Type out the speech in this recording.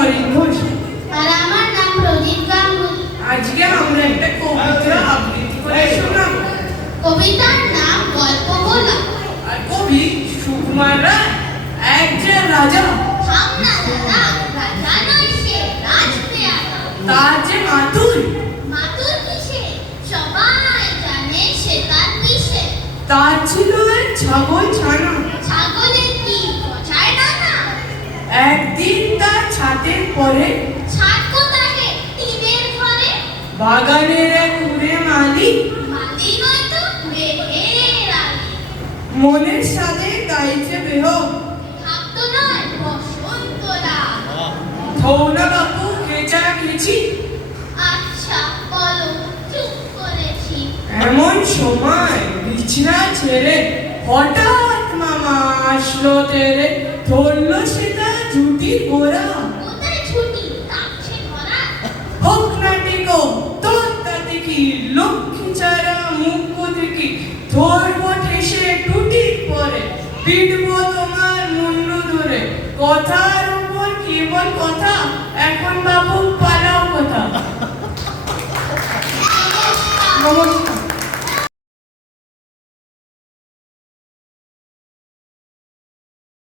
অরিন ঘোষ। আর আমার নাম প্রদীপ গাঙ্গুলি। আজকে আমরা একটা কবিতা আবৃত্তি করে শোনাব। কবিতার নাম গল্প বলা। আর কবি সুকুমার রায়। এক যে রাজা, থামনা দাদা, রাজা নয় সে, রাজপেয়ালা। তার যে মাতুল, মাতুল কিসে, সবাই জানে সে তার পিসে। তার ছিল এক ছাগল ছানা। ছাগলের কি বোঝায় না না? একদিন তার ছাদের পরে ছাদ কোথায়? টিনের ঘরে। বাগানের এক উড়ে মালি মালি নয়তো বেহের আলী। মনের সাথে গাইছে বেহ। থাকতো নয় বসন্ত রাত। ধৌলা বাবু খেচা খেচি। আচ্ছা বলো, চুপ করেছি। এমন সময় বিছনা ছেড়ে হঠাৎ মামা আসলো তেরে। ধরলো সে তার জুটির গোড়া। কোথায় ছুটি কাছে ভরা? হোক না টেকো তোর তাতে কি, লক্ষ্মী ছাড়া মুখ দেখি। ধরবো ঠেসে টুটির পরে, পিটবো তোমার মুন্ডু ধরে। কথার উপর কেবল কথা, এখন বাবু পালাও কথা। নমস্কার।